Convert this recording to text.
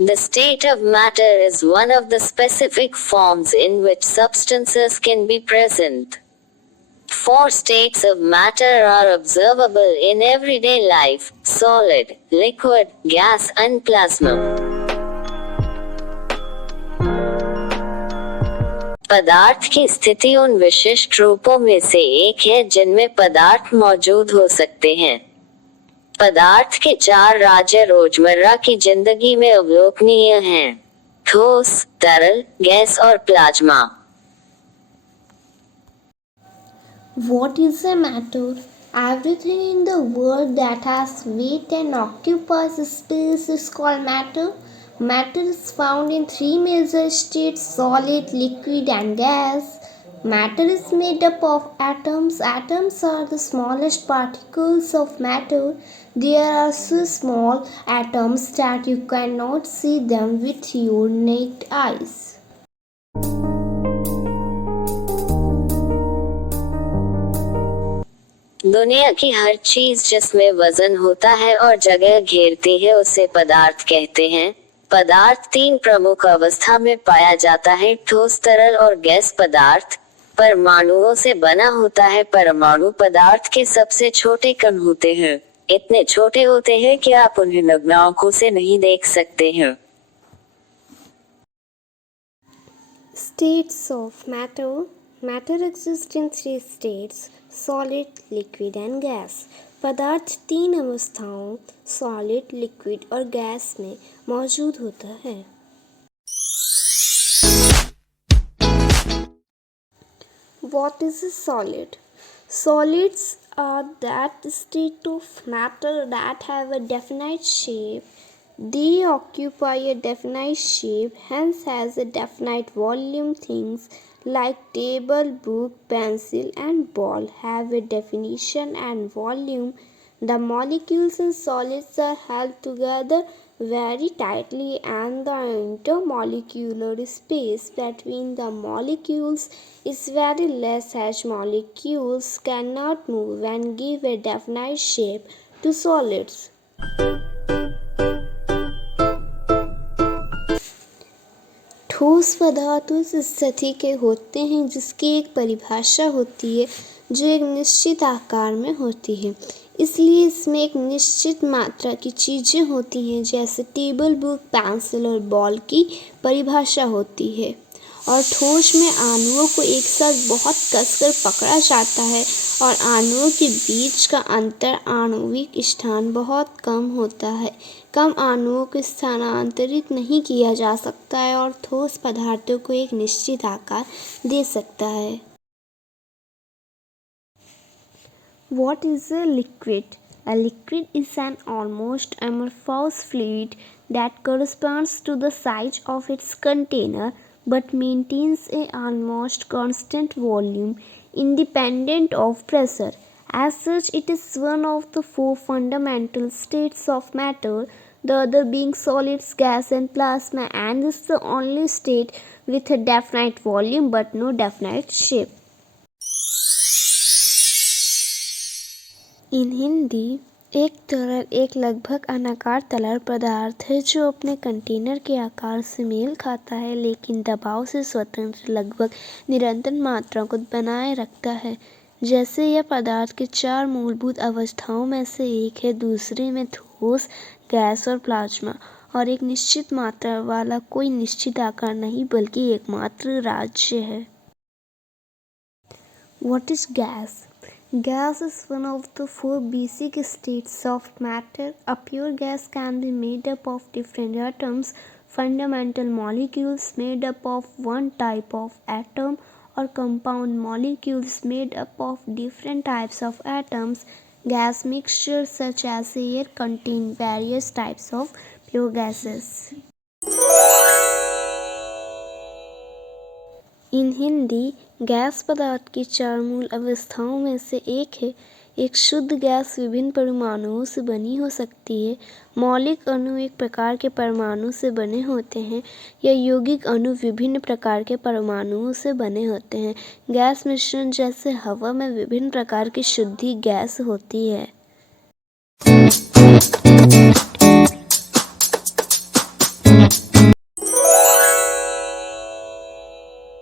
The state of matter is one of the specific forms in which substances can be present. Four states of matter are observable in everyday life: solid, liquid, gas and plasma. पदार्थ की स्थिति उन विशिष्ट रूपों में से एक है जिनमें पदार्थ मौजूद हो सकते हैं। पदार्थ के चार राज्य रोजमर्रा की जिंदगी में अवलोकनीय हैं: ठोस, तरल, गैस और plasma. What is a matter? Everything in the world that has weight and occupies space is called matter. Matter is found in three major states: solid, liquid, and gas. Matter is made up of atoms. Atoms are the smallest particles of matter. There are so small atoms that you cannot see them with your naked eyes. दुनिया की हर चीज जिसमें वजन होता है और जगह घेरती है उसे पदार्थ कहते हैं। पदार्थ तीन प्रमुख अवस्था में पाया जाता है: ठोस, तरल और गैस पदार्थ। परमाणुओं से बना होता है। परमाणु पदार्थ के सबसे छोटे कण होते हैं। इतने छोटे होते हैं कि आप उन्हें नग्न आंखों से नहीं देख सकते हैं। States of matter. Matter exists in three states: solid, liquid and gas. पदार्थ तीन अवस्थाओं सॉलिड, लिक्विड और गैस में मौजूद होता है। What is a solid? Solids are that state of matter that have a definite shape. They occupy a definite shape, hence has a definite volume. Things like table, book, pencil and ball have a definition and volume. The molecules in solids are held together very tightly, and the intermolecular space between the molecules is very less, as molecules cannot move and give a definite shape to solids. ठोस पदार्थ उस स्थिति के होते हैं जिसकी एक परिभाषा होती है जो एक निश्चित आकार में होती है। इसलिए इसमें एक निश्चित मात्रा की चीज़ें होती हैं, जैसे टेबल, बुक, पेंसिल और बॉल की परिभाषा होती है। और ठोस में अणुओं को एक साथ बहुत कसकर पकड़ा जाता है और अणुओं के बीच का अंतर आणविक स्थान बहुत कम होता है। कम अणुओं को स्थानांतरित नहीं किया जा सकता है और ठोस पदार्थों को एक निश्चित आकार दे सकता है। What is a liquid? A liquid is an almost amorphous fluid that corresponds to the size of its container but maintains a almost constant volume independent of pressure. As such, it is one of the four fundamental states of matter, the other being solids, gas and plasma, and is the only state with a definite volume but no definite shape. In Hindi, एक तरल एक लगभग अनाकार तरल पदार्थ है जो अपने कंटेनर के आकार से मेल खाता है लेकिन दबाव से स्वतंत्र लगभग निरंतर मात्रा को बनाए रखता है। जैसे यह पदार्थ के चार मूलभूत अवस्थाओं में से एक है, दूसरे में ठोस, गैस और प्लाज्मा, और एक निश्चित मात्रा वाला कोई निश्चित आकार नहीं बल्कि एकमात्र राज्य है। What is gas? Gas is one of the four basic states of matter. A pure gas can be made up of different atoms, fundamental molecules made up of one type of atom, or compound molecules made up of different types of atoms. Gas mixtures such as air contain various types of pure gases. इन हिंदी, गैस पदार्थ की चार मूल अवस्थाओं में से एक है। एक शुद्ध गैस विभिन्न परमाणुओं से बनी हो सकती है। मौलिक अणु एक प्रकार के परमाणु से बने होते हैं या यौगिक अणु विभिन्न प्रकार के परमाणुओं से बने होते हैं। गैस मिश्रण जैसे हवा में विभिन्न प्रकार की शुद्ध गैस होती है।